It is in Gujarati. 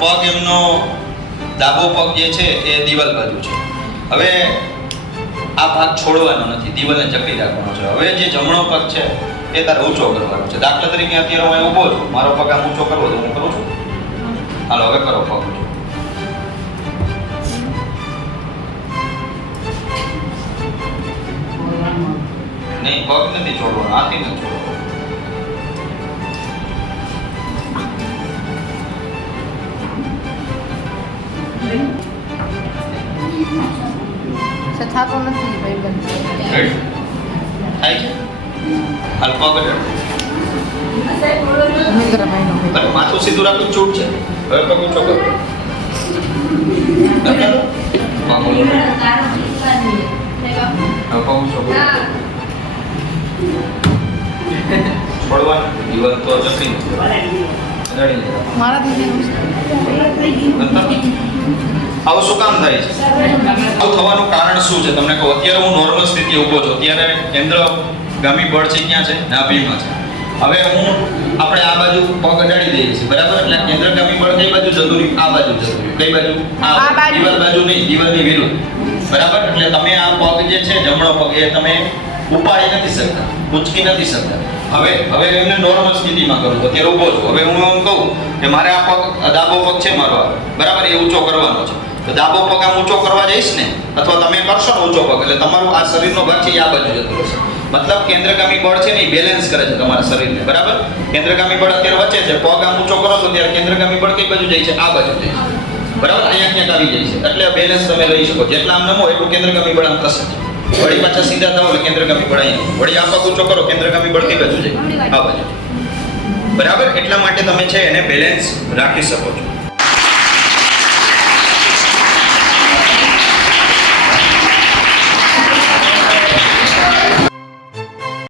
પગ એમનો ડાબો પગ જે છે એ દિવાલ બાજુ છે. હવે આ ભાગ છોડવાનો નથી, દિવાલને જકડી રાખવાનો છે. હવે જે જમણો પગ છે એ તારે ઊંચો કરવાનો છે. દાખલા તરીકે અત્યારે હું ઊભો છું, મારો પગ આમ ઊંચો કરવો તો હું કરું છું. હાલો હવે કરો પગ ઊંચો. નહીં, પગ નથી છોડવાનો, હાથી નથી છોડવાનો. થતો નથી ભાઈબંધ. થાય છે? હાલ પગ અડાડો. મિત્રભાઈનો મિત્ર. અને માથું સીધું રાખવું છૂટ છે. હવે પગ ઊંચો કરો. અડાડો. પગ ઊંચો. હવે પગ ઊંચો કરો. છોડવાનું. દિવાલ તો જકડી અડાડી લે. મારાથી આવું શું કામ થાય છે? આવું થવાનું કારણ શું છે તમને કહું. અત્યારે હું નોર્મલ સ્થિતિ ઊભો છું. અત્યારે કેન્દ્રગામી બળ છે ક્યાં છે? નાભીમાં છે. હવે આપણે આ બાજુ પગ અડાડી દઈએ છીએ, બરાબર? એટલે કેન્દ્રગામી બળ કઈ બાજુ જતું રહ્યું? આ બાજુ જતું રહ્યું. કઈ બાજુ? આ દિવાલ બાજુ નહીં, દિવાલની વિરુદ્ધ, બરાબર? એટલે તમે આ પગ જે છે જમણો પગ એ તમે ઉપાડી નથી શકતા, ઉચકી નથી શકતા. હવે એમને નોર્મલ સ્થિતિમાં કરું. અત્યારે ઊભો છું. હવે હું એમ કહું કે મારે આ પગ ડાબો પગ છે મારો, બરાબર? એ ઊંચો કરવાનો છે. તો ડાબો પગ આમ ઊંચો કરવા જઈશ ને, અથવા તમે કરશો ને ઊંચો પગ, એટલે તમારું આ શરીરનો ભાગ છે એ આ બાજુ જતો રહેશે. મતલબ કેન્દ્રગામી બળ છે ને એ બેલેન્સ કરે છે તમારા શરીરને, બરાબર? કેન્દ્રગામી બળ અત્યારે વચ્ચે છે. પગ આમ ઊંચો કરો છો ત્યારે કેન્દ્રગામી બળ કઈ બાજુ જાય છે? આ બાજુ જાય છે, બરાબર? અહીંયા ક્યાંક આવી જાય છે. એટલે બેલેન્સ તમે રહી શકો. જેટલા આમ નમો એટલું કેન્દ્રગામી બળ આમ થશે. વળી પાછા સીધા થાવ એટલે કેન્દ્રગામી બળ અહીંયા. વળી આ પગ ઊંચો કરો, કેન્દ્રગામી બળ કઈ બાજુ જાય? આ બાજુ, બરાબર? એટલા માટે તમે છે એને બેલેન્સ રાખી શકો છો.